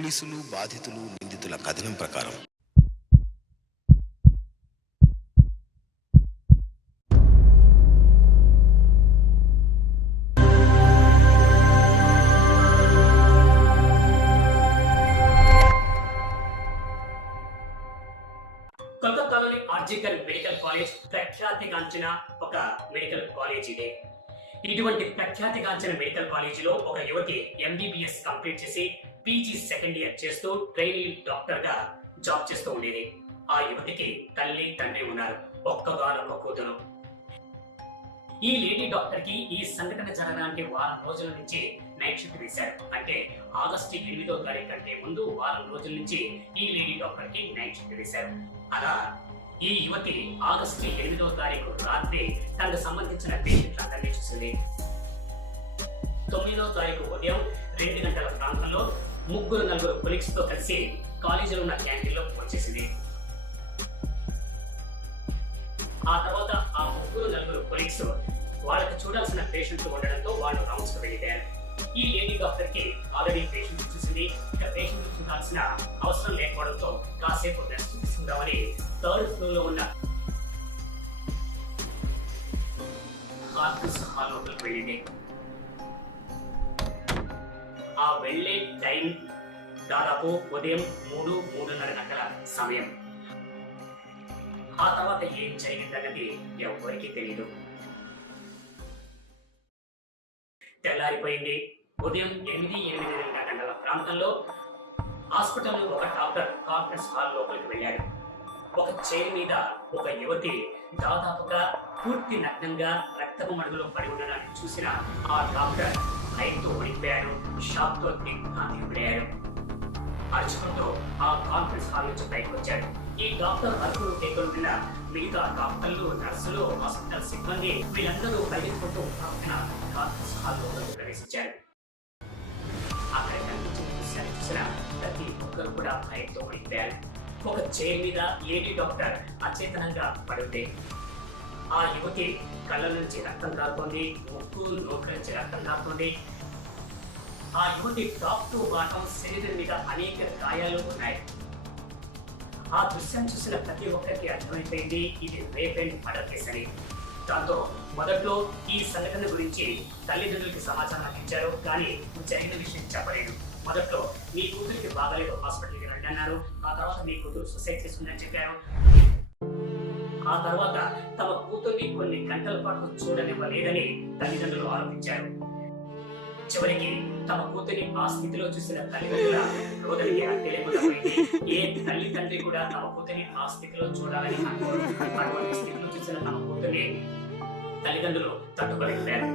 పోలీసులు, బాధితులు, నిందితుల కథనం ప్రకారం కోల్కతాలోని ఆర్జికర్ మెడికల్ కాలేజ్ ప్రఖ్యాతిగాంచిన ఒక మెడికల్ కాలేజ్ ఇదే. ఇటువంటి ప్రఖ్యాతిగాంచిన మెడికల్ కాలేజీలో ఒక యువతి ఎంబీబీఎస్ కంప్లీట్ చేసి పీజీ సెకండ్ ఇయర్ చేస్తూ ట్రైనీ డాక్టర్ గా జాబ్ చేస్తూ ఉండేది. ఆ యువతికి తల్లి, తండ్రి ఉన్నారు, ఒక్కగానొక్క కూతురు. ఈ లేడీ డాక్టర్ కి ఈ సంఘటన జరగడానికి వారం రోజుల నుంచి నైట్ షిఫ్ట్ వేశారు. అంటే ఆగస్టు 8వ తారీఖు కంటే ముందు వారం రోజుల నుంచి ఈ లేడీ డాక్టర్ కి నైట్ షిఫ్ట్ వేశారు. అలా ఈ యువతి ఆగస్టు 8వ తారీఖు రాత్రి తనకు సంబంధించిన పేషెంట్లందరినీ చూసింది. 9వ తారీఖు ఉదయం 2 గంటల ప్రాంతంలో 3-4 కొలీగ్స్ తో కలిసి కాలేజీలో ఉన్న క్యాంటీన్ లో వచ్చేసింది. ఆ తర్వాత ఆ 3-4 కొలీగ్స్ వాళ్ళకి చూడాల్సిన పేషెంట్లు ఉండడంతో వాళ్ళు రౌండ్స్ కు వెళ్ళిపోయారు. ఈ లేడీ డాక్టర్ కి ఆల్రెడీ పేషెంట్ చూసింది, ఇక పేషెంట్ చూడాల్సిన అవసరం లేకపోవడంతో కాసేపు రెస్ట్ తీసుకుందామని 3rd ఫ్లోర్ లో ఉన్న హాల్ లోపలికి వెళ్ళింది. ఆ వెళ్ళే టైం దాదాపు ఉదయం 3-3:30 గంటల సమయం. ఆ తర్వాత ఏం జరిగిందన్నది ఎవరికి తెలియదు. తెల్లారిపోయింది. ఉదయం 8-8:30 గంటల ప్రాంతంలో హాస్పిటల్లో ఒక డాక్టర్ కాన్ఫరెన్స్ హాల్ లోపలికి వెళ్ళాడు. ఒక చైర్ మీద ఒక యువతి దాదాపుగా పూర్తి నగ్నంగా రక్తపు మడుగులో పడి ఉండడాన్ని చూసిన ఆ డాక్టర్ భయంతో వణికిపోయాడు, షాక్ తో దిగ్భ్రాంతికి అరుచుకుంటూ ఆ కాన్ఫరెన్స్ హాల్ నుంచి బయటకు వచ్చాడు. ఈ డాక్టర్ అరుపులు కేకలున్న మిగతా డాక్టర్లు, నర్సులు, హాస్పిటల్ సిబ్బంది వీళ్ళందరూ పరిగెత్తుకుంటూ కాన్ఫరెన్స్ హాల్ లోపలికి ప్రవేశించారు. అక్కడ కనిపించిన దృశ్యాన్ని చూసిన ప్రతి ఒక్కరు కూడా భయంతో వణికిపోయారు. ఒక చైర్ మీద లేడీ డాక్టర్ అచేతనంగా పడుంది. ఆ యువతి కళ్ళ నుంచి రక్తం కారుతోంది, ముక్కు, నోట్ల నుంచి రక్తం కారుతోంది. ఆ యువతి టాప్ టు బాటం శరీరం మీద అనేక గాయాలు ఉన్నాయి. ఆ దృశ్యాన్ని చూసిన ప్రతి ఒక్కరికి అర్థమైపోయింది ఇది రేప్ అండ్ మర్డర్ కేసు అని. దాంతో మొదట్లో ఈ సంఘటన గురించి తల్లిదండ్రులకి సమాచారం అందించారు, కానీ జరిగిన విషయం చెప్పలేదు. మొదట్లో మీ కూతురికి బాగాలేదు, హాస్పిటల్కి రండి అన్నారు. ఆ తర్వాత మీ కూతురు సూసైడ్ చేసుకుందని చెప్పారు. ఆ తర్వాత తమ కూతుర్ని కొన్ని గంటల పాటు చూడనివ్వలేదని తల్లిదండ్రులు ఆరోపించారు. చివరికి తమ కూతురి ఆ స్థితిలో చూసిన తల్లిదండ్రుల రోదనకి తెలియకుండా పోయింది. ఏ తల్లి తండ్రి కూడా తమ కూతురి ఆ స్థితిలో చూడాలని అనుకోరు. అటువంటి స్థితిలో చూసిన తమ కూతురిని తల్లిదండ్రులు తట్టుకోలేకపోయారు.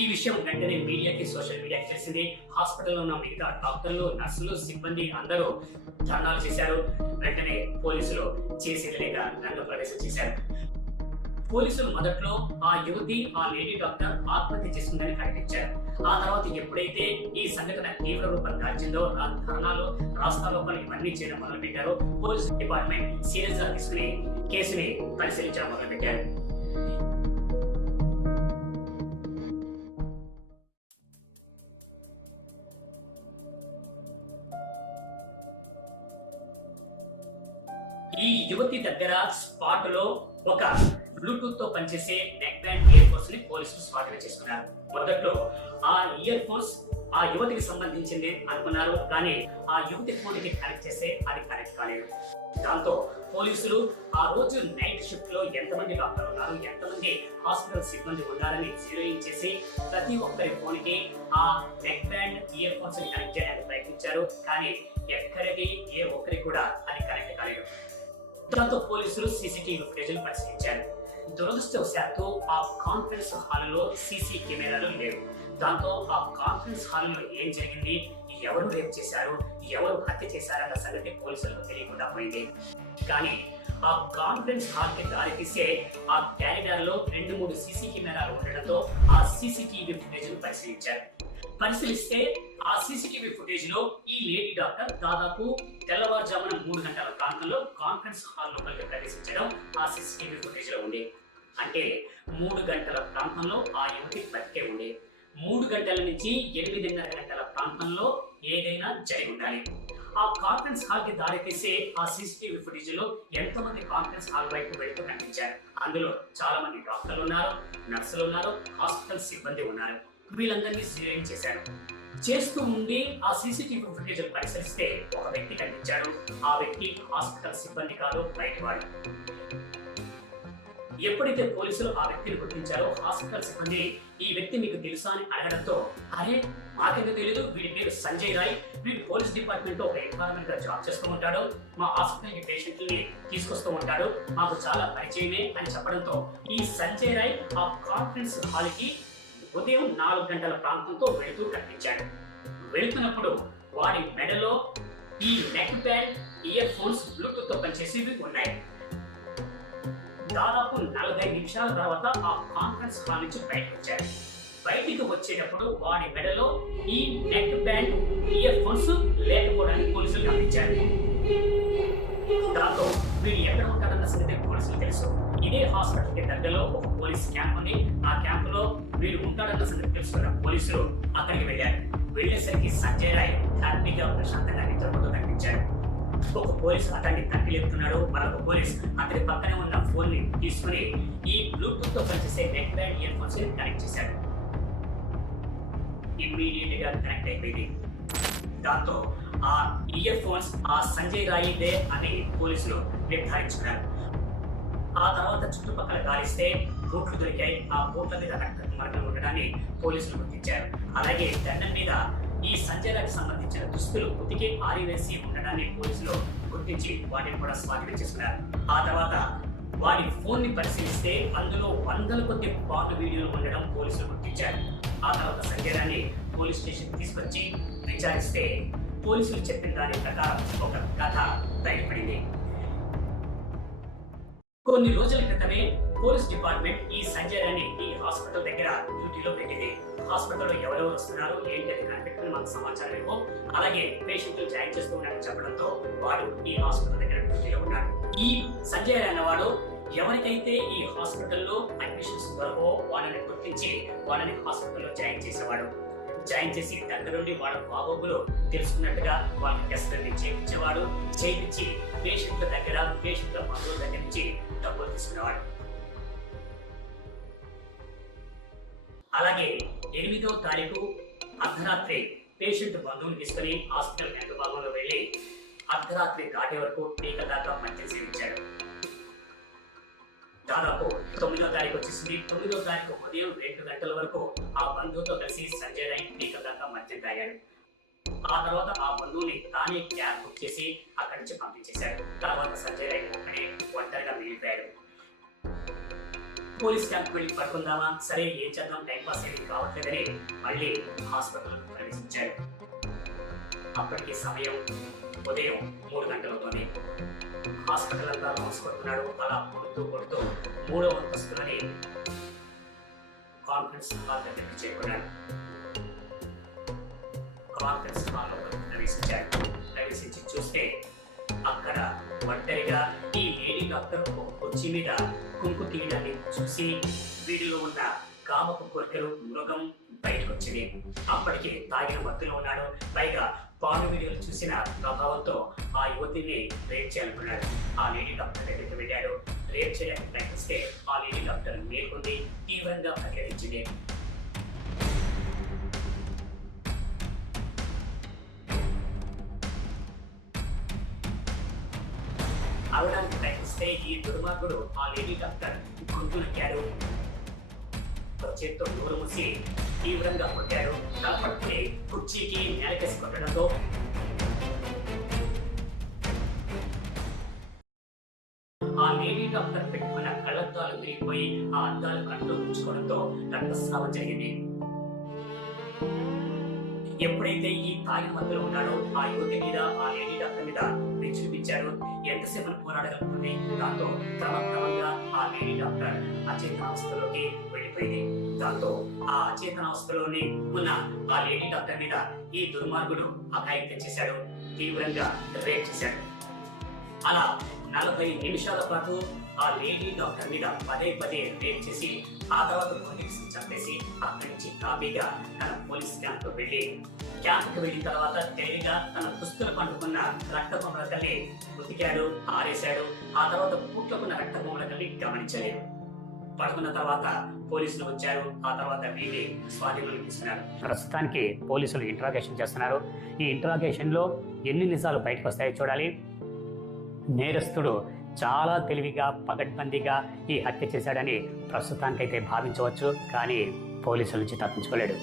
ఈ విషయం వెంటనే మీడియాకి, సోషల్ మీడియాకి తెలిసింది. హాస్పిటల్లో ఉన్న మిగతా డాక్టర్లు, నర్సులు, సిబ్బంది అందరూ ధర్నాలు చేశారు. వెంటనే పోలీసులు చేసేది లేక రంగ ప్రవేశం చేశారు. పోలీసులు మొదట్లో ఆ యువతి, ఆ లేడీ డాక్టర్ ఆత్మహత్య చేసుకుందని ప్రకటించారు. ఆ తర్వాత ఎప్పుడైతే ఈ సంఘటన తీవ్ర రూపం దాల్చిందో ఆ ధర్నాలు, రాస్తారోకలు ఇవన్నీ చేయడం మొదలుపెట్టారు. పోలీస్ డిపార్ట్మెంట్ సీరియస్ గా తీసుకుని కేసుని పరిశీలించడం మొదలుపెట్టారు. ఈ యువతి దగ్గర స్పాట్ లో ఒక బ్లూటూత్ తో పనిచేసే నెక్ బ్యాండ్ ఇయర్ ఫోన్స్ ని పోలీసులు స్వాధీనం చేసుకున్నారు. మొదట్లో ఆ ఇయర్ ఫోన్స్ ఆ యువతికి సంబంధించింది అనుకున్నారు, కానీ ఆ యువతి ఫోన్ కి కనెక్ట్ చేస్తే అది కనెక్ట్ కాలేదు. దాంతో పోలీసులు ఆ రోజు నైట్ షిఫ్ట్ లో ఎంతమంది డాక్టర్లు ఉన్నారు, ఎంతమంది హాస్పిటల్ సిబ్బంది ఉన్నారని జీరోయింగ్ చేసి ప్రతి ఒక్కరి ఫోన్ కి ఆ నెక్ బ్యాండ్ ఇయర్ ఫోన్స్ ని కనెక్ట్ చేయడానికి ప్రయత్నించారు, కానీ ఎక్కడికి ఏ ఒక్కరికి కూడా అది కనెక్ట్ కాలేదు. దాంతో పోలీసులు సీసీటీవీ ఫుటేజ్ పరిశీలించారు. దురదృష్టవశాత్తు ఆ కాన్ఫరెన్స్ హాల్లో సీసీ కెమెరాలు లేవు. దాంతో ఆ కాన్ఫరెన్స్ హాల్లో ఏం జరిగింది, ఎవరు రేప్ చేశారు, ఎవరు హత్య చేశారన్న సంగతి పోలీసులకు తెలియకుండా పోయింది. కానీ ఆ కాన్ఫరెన్స్ హాల్ కి దారి తీసే ఆ క్యారిడార్ లో 2-3 సీసీ కెమెరాలు ఉండడంతో ఆ సీసీటీవీ ఫుటేజ్ పరిశీలించారు. పరిశీలిస్తే ఆ సీసీటీవీ ఫుటేజ్ లో ఈ లేడీ డాక్టర్ దాదాపు తెల్లవారుజామున 3 గంటల ప్రాంతంలో కాన్ఫరెన్స్ హాల్ లోపలికి ప్రవేశించడం ఆ సీసీటీవీ ఫుటేజ్ లో ఉంది. అంటే 3 గంటల ప్రాంతంలో ఆ యువతి బతికే ఉంది. 3 గంటల నుంచి 8:30 గంటల ప్రాంతంలో ఏదైనా జరిగి ఉండాలి. ఆ కాన్ఫరెన్స్ హాల్ కి దారి తీసే ఆ సీసీటీవీ ఫుటేజ్ లో ఎంతమంది కాన్ఫరెన్స్ హాల్ వైపు వెళుతూ కనిపించారు. అందులో చాలా మంది డాక్టర్లు ఉన్నారు, నర్సులు ఉన్నారు, హాస్పిటల్ సిబ్బంది ఉన్నారు. వీళ్ళందరినీ సీరియల్ చేశారు. చేస్తూ ఉండి ఆ సీసీటీవీ ఫుటేజ్ పరిశీలిస్తే ఒక వ్యక్తి కనిపించాడు. ఆ వ్యక్తి హాస్పిటల్ సిబ్బంది కాదు, బయటవాడు. ఎప్పుడైతే పోలీసులు ఆ వ్యక్తిని గుర్తించారో హాస్పిటల్ సిబ్బంది ఈ వ్యక్తి మీకు తెలుసా అని అడగడంతో, అరే మాకెందుకు తెలియదు, వీడి పేరు సంజయ్ రాయ్, వీడు పోలీస్ డిపార్ట్మెంట్ లో ఒక ఎన్వైరన్మెంట్ గా జాబ్ చేస్తూ ఉంటాడు, మా హాస్పిటల్ కి పేషెంట్లని తీసుకొస్తూ ఉంటాడు, మాకు చాలా పరిచయమే అని చెప్పడంతో ఈ సంజయ్ రాయ్ ఆ కాన్ఫరెన్స్ హాల్ కి ఉదయం 4 గంటల ప్రాంతంతో వెళుతూ కనిపించాడు. వెళుతున్నప్పుడు వాడి మెడలో ఈ neck band, ear phones Bluetooth తో పనిచేసేవి ఉన్నాయి. దాదాపు 40 నిమిషాల తర్వాత ఆ కాన్ఫరెన్స్ హాల్ నుంచి బయటకు వచ్చాడు. బయటికి వచ్చేటప్పుడు వాడి మెడలో ఈ నెక్ బ్యాండ్, ఇయర్ ఫోన్స్ లేకపోవడానికి పోలీసులు గమనించారు. దాంతో వీడు ఎక్కడ ఉంటాడన్న సంగతి పోలీసులు తెలుసు. ఇదే హాస్పిటల్ కి దగ్గరలో ఒక పోలీస్ క్యాంప్ ఉంది. ఆ క్యాంప్ లో వీడు ఉంటాడన్న సంగతి తెలుసుకున్న పోలీసులు అక్కడికి వెళ్ళారు. వెళ్ళేసరికి సంజయ్ రాయ్ హ్యాపీగా ప్రశాంతంగా నిద్రపోతూ కనిపించాడు. ఒక పోలీస్ అతన్ని తట్టి లేపుతున్నాడు. మరొక పోలీస్ అతని పక్కనే ఉన్న ఫోన్ ని తీసుకుని ఈ బ్లూటూత్ తో పనిచేసే neck band, ear phones connect చేశాడు. ఇమ్మీడియట్ గా కనెక్ట్ అయిపోయింది. దాంతో ఆ ఇయర్ ఫోన్స్ ఆ సంజయ్ రాయిదే అని పోలీసులు నిర్ధారించుకున్నారు. ఆ తర్వాత చుట్టుపక్కల గాలిస్తే బూట్లు దొరికాయి. ఆ బూట్ల మీద రక్తమార్గం ఉండడాన్ని పోలీసులు గుర్తించారు. అలాగే దండం మీద ఈ సంజయ్ రాయ్కి సంబంధించిన దుస్తులు ఉతికి ఆరివేసి ఉండడాన్ని పోలీసులు గుర్తించి వాటిని కూడా స్వాధీనం చేసుకున్నారు. ఆ తర్వాత వాడి ఫోన్ ని పరిశీలిస్తే అందులో వందల కొద్ది పాటు వీడియోలు ఉండడం పోలీసులు గుర్తించారు. ఆ తర్వాత సంజయ్ రాయ్ని పోలీస్ స్టేషన్ తీసుకొచ్చి విచారిస్తే పోలీసులు చెప్పిన దాని ప్రకారం ఒక కథ బయటపడింది. కొన్ని రోజుల క్రితమే పోలీస్ డిపార్ట్మెంట్ ఈ సంజయ్ రాయ్ని ఈ హాస్పిటల్ దగ్గర డ్యూటీలో పెట్టింది. హాస్పిటల్లో ఎవరెవరు వస్తున్నారు ఏంటి అని కనిపెట్టుకుని మనకు సమాచారం ఇవ్వం. అలాగే పేషెంట్లు జాయిన్ చేస్తూ ఉన్నారని చెప్పడంతో వాడు ఈ హాస్పిటల్ దగ్గర డ్యూటీలో ఉన్నాడు. ఈ సంజయ్ రాయ్ అన్నవాడు ఎవరికైతే ఈ హాస్పిటల్లో అడ్మిషన్స్ దొరకవో వాళ్ళని గుర్తించి వాళ్ళని హాస్పిటల్లో జాయిన్ చేసేవాడు. జాయిన్ చేసి దగ్గర నుండి వాళ్ళ బాగోగులు తెలుసుకున్నట్టుగా వాళ్ళకి టెస్టులు చేయించేవాడు. చేయించి పేషెంట్ల దగ్గర, పేషెంట్ల బంధువుల దగ్గర నుంచి డబ్బులు తీసుకునేవాడు. అలాగే 8వ తారీఖు అర్ధరాత్రి పేషెంట్ బంధువులు తీసుకుని హాస్పిటల్ వెనక భాగంలో వెళ్ళి అర్ధరాత్రి దాటే వరకు టీక దాకా మద్యం సేవించాడు. దాదాపు 9వ తారీఖు వచ్చేసింది. 9వ తారీఖు ఉదయం 2 గంటల వరకు ఆ బంధువుతో కలిసి సంజయ్ రాయ్ టీక దాకా మద్యం తాగాడు. ఆ తర్వాత ఆ బంధువుని తానే క్యాబ్ బుక్ చేసి అక్కడి నుంచి పంపించేశాడు. తర్వాత సంజయ్ రాయ్ ఒక్కడే ఒంటరిగా మిగిలిపోయాడు. పోలీస్ క్యాంప్ వెళ్ళి పడుకుందామా, సరే ఏం చేద్దాం, టైం పాస్ ఏమి కావట్లేదని మళ్ళీ హాస్పిటల్ ప్రవేశించాడు. అప్పటికి సమయం ఉదయం 3 గంటలతోనే. హాస్పిటల్ అంతా మోసుకుంటున్నాడు. అలా కొడుతూ 3వ అంతస్తులని కాన్ఫరెన్స్ హాల్ దగ్గరికి చేరుకున్నాడు. కాన్ఫరెన్స్ హాల్ ప్రవేశించాడు. ప్రవేశించి చూస్తే అక్కడ ఒంటరిగా ఈ లేడీ డాక్టర్ ఒక కుర్చీ మీద కుంకు తీయడాన్ని చూసి వీడిలో ఉన్న కామపు కోరికలు, మృగం బయటకు వచ్చింది. అప్పటికి తాగిన మత్తులో ఉన్నాడు. పైగా పాడు వీడియోలు చూసిన ప్రభావంతో ఆ యువతిని రేప్ చేయాలనుకున్నాడు. ఆ లేడీ డాక్టర్ దగ్గరికి వెళ్ళాడు. రేప్ చేయడానికి ప్రయత్నిస్తే ఆ లేడీ డాక్టర్ మేల్కొంది తీవ్రంగా ప్రకటించింది. అవడానికి ప్రయత్నిస్తే ఈ దుర్మార్గుడు ఆ లేడీ డాక్టర్ గొంతు నొక్కాడు. చేత్తో నోరు మూసి తీవ్రంగా కొట్టాడు. పట్టుకుని కుర్చీకి నేలకేసి కొట్టడంతో ఆ లేడీ డాక్టర్ పెట్టుకున్న కళ్ళద్దాలు విరిగిపోయి ఆ అద్దాలు కంట్లో ఉంచుకోవడంతో రక్తస్రావం జరిగింది. ఎప్పుడైతే ఈ తాగిన మధ్యలో ఉన్నాడో ఆ యువతి మీద, ఆ లేడీ డాక్టర్ మీద విజృంభించాడు. ఎంతసేపు పోరాడగలుగుతుంది. దాంతో క్రమంగా ఆ లేడీ డాక్టర్ అచేతనావస్థలోకి వెళ్ళిపోయింది. దాంతో ఆ అచేతనావస్థలోనే ఉన్న ఆ లేడీ డాక్టర్ మీద ఈ దుర్మార్గుడు అఘాయిత్యం చేశాడు. తీవ్రంగా రేప్ చేశాడు. అలా 40 నిమిషాల పాటు ఆ లేడీ డాక్టర్ మీద పదే పదే రేప్ చేసి ఆ తర్వాత రోగిక్స్ చంపేసి అక్కడి నుంచి తాపీగా తన పోలీస్ క్యాంప్ వెళ్ళి క్యాంప్కి వెళ్ళిన తర్వాత తెలివిగా తన దుస్తులు పండుకున్న రక్త బొమ్మలకల్ని ఉతికాడు, ఆరేశాడు. ఆ తర్వాత పూట్లకున్న రక్త బొమ్మలకల్ని గమనించలేదు. పడుకున్న తర్వాత పోలీసులు వచ్చారు. ఆ తర్వాత వీళ్ళని స్వాధీనంలోకి తీసుకున్నారు. ప్రస్తుతానికి పోలీసులు ఇంట్రాగేషన్ చేస్తున్నారు. ఈ ఇంట్రాగేషన్ లో ఎన్ని నిజాలు బయటకు వస్తాయో చూడాలి. నేరస్తుడు చాలా తెలివిగా పకడ్బందీగా ఈ హత్య చేశాడని ప్రస్తుతానికైతే భావించవచ్చు, కానీ పోలీసుల నుంచి తప్పించుకోలేడు.